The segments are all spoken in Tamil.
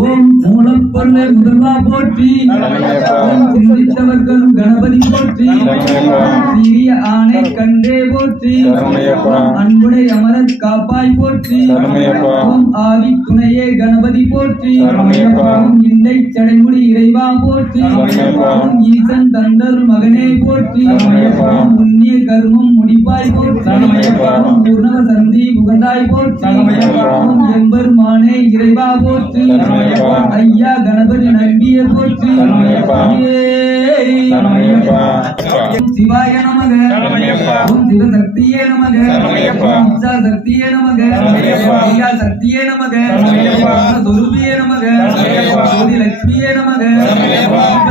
ஓம் மூலப்பொருளை முதல்வா போற்றி. ஓம் சிந்தித்தவர்கள் கணபதி போற்றி. சிறிய ஆணை கண்டே போற்றி. அன்புடை அமரத் காப்பாய் போற்றி. ஓம் ஆவி துணையே கணபதி போற்றி. ஓம் இண்டை சடைமுடி இறைவா போற்றி. ஓம் ஈசன் தந்தர் மகனே போற்றி. ஓம் புண்ணிய கர்மம் முடிப்பாய் போற்றி. ஓம் பூர்ணவ சந்தி புகந்தாய் போற்றி. ஓம் எம்பெருமானே இறைவா போற்றி. ஐயா கணபதி நம்பிய போற்றி. சிவாய நமக. ஓம் சிவசக்தியே நமக. ஓம் இச்சா சக்தியே நமக. ஐயா சக்தியே நமக. சொருபியே நமக. ஜோதி லட்சுமியே நமக.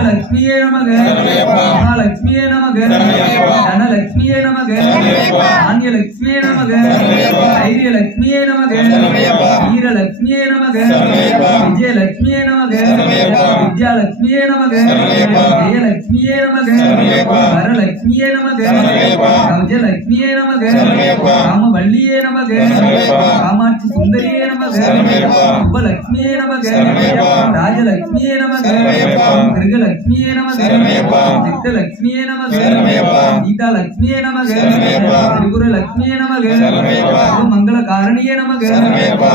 லட்சுமியே நமக. மகாலட்சுமியே நமக. தனலட்சுமியே நமக தானிய லட்சுமியே நமக தைரிய லட்சுமியே நமக வீரலட்சுமியே நமக விஜயலட்சுமியே நமக வித்யாலட்சுமியே நமக ஜெயலட்சுமியே நமக வரலட்சுமியே நமக கவஜலட்சுமியே நமக காமவல்லியே நமக காமாட்சி சுந்தரியே நமக உபலட்சுமியே நமக ராஜலட்சுமியே நமக கிருகலட்சுமியே நமக சித்தலட்சுமியே நமக சீதாலட்சுமியே நமக திரிபுரலட்சுமியே நமக மங்களகாரணியே நமக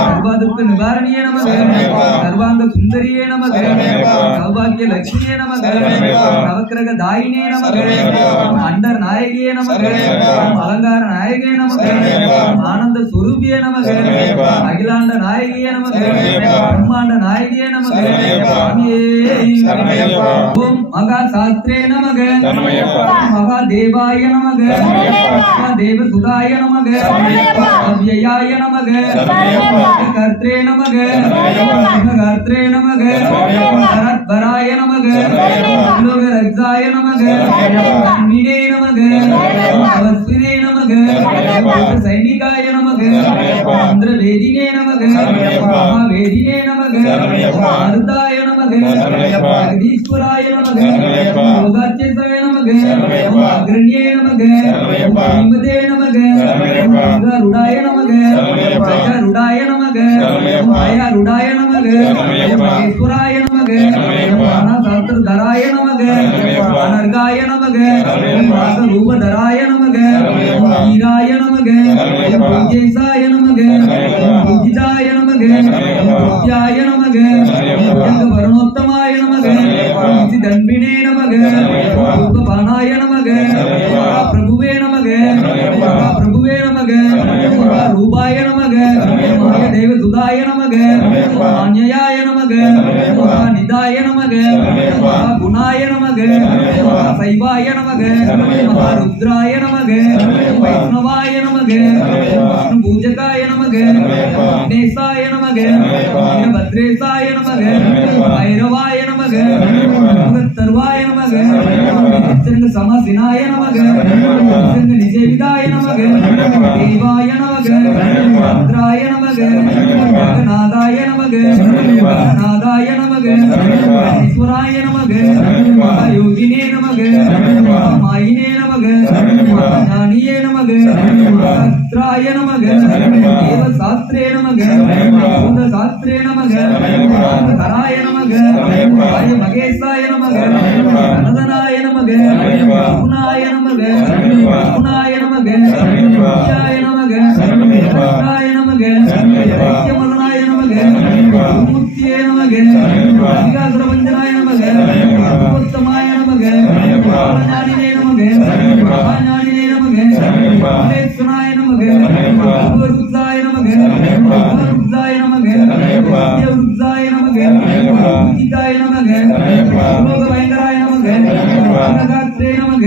சர்வாதுக்க நிவாரணியே நமக சர்வாங்க சுந்தரியே நமக சௌபாகிய லட்சுமியே நமக நவக்கிரக தாயினே நமக அண்டர் நாயகியே நமக அலங்கார நாயகியே நமக ஆனந்த சுரூபியே நமக அகிலாண்ட நாயகியே நமக பிரம்மாண்ட நாயகியே நமக சுவாமியே. ஓம் மகா சாஸ்திரே நமக மகா தேவாய நமக மகா தேவசுதாய நமக அவ்யயாய நமக கர்த்தே நமக கர்த்தே நமக பராத்பராய நமக லோகரக்ஷாய நமக நமக சைனிகாய நமக இந்திரவேதினே நமக. மகாவேதினே நமக. அருதாய ஜெகதீஸ்வராய நமக யோகாச்சேசாய நமக அக்ரண்யே நமக ஸ்ரீமதே நமக ருடாய நமக ருடாய நமக ருடாய நமக மகேஸ்வராய நமக சாஸ்திரதராய நமக அனர்காய நமக ரூபதராய நமக வீராய நமக பூஜேசாய நமக பூஜிதாய நமக பூஜ்யாய நமக Narayana. தேவசுதாய நமக ஆஞ்சயாய நமக நிதாய நமக குணாய நமக சைவாய நமக ருத்ராய நமக வைஷ்ணவாய நமக பூஜகாய நமக விக்னேசாய நமக வீரபத்ரேசாய நமக பைரவாய நமக தருவாய நமக சமசினாய நமக நிஜேவிதாய நமக தேவாய நமக பத்ராய நமக ஜகநாதாய நமக ஜகநாதாய நமக ஈஸ்வராய நமக யோகினே நமக மாயினே நமக ஞானியே நமக சாஸ்திராய நமக தேவ சாஸ்திரே நமக பூத சாஸ்திரே நமக கராய நமக வாய மகேசாய நமக கனதனாய நமக குணாய நமக குணாய நமக வித்யாய நமக மூர்த்தியே நமக அதிகாசுரபஞ்சனாய நமக உத்தமாய நமக ஞானினே நமக ஞானினே நமக சுனாய நமக ருத்ராய நமக ருத்ராய நமக ருத்ராய நமக பூஜிதாய நமக லோக பயங்கராய நமக அனகாத்ரே நமக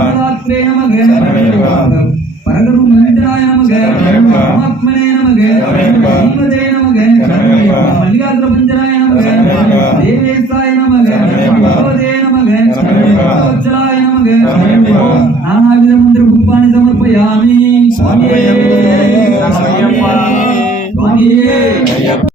அனகாத்ரே நமக பரகரு மந்திராய நமக பரமாத்மனே நமக மல்லிகாசுர பஞ்சராய நமக தேவேசாய நமக. பகவதே நமக. வச்சலாய நமக நானாவித மந்திர புஷ்பாணி சமர்ப்பயாமி சுவாமியே. சுவாமியே.